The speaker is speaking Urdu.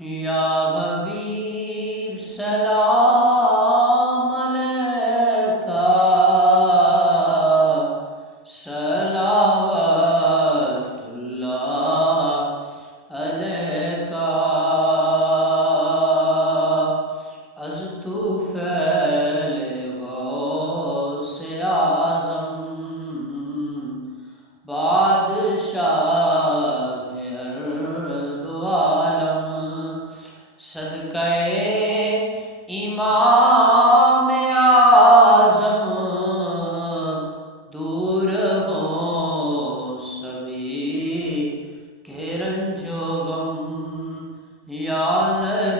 یا حبیب سلام علیکہ، صلوات اللہ علیکہ، از تو فعل غوث اعظم بادشاہ ارض و عالم، صدقہ امام اعظم دور ہو سبھی کے رنج و غم، یا نبی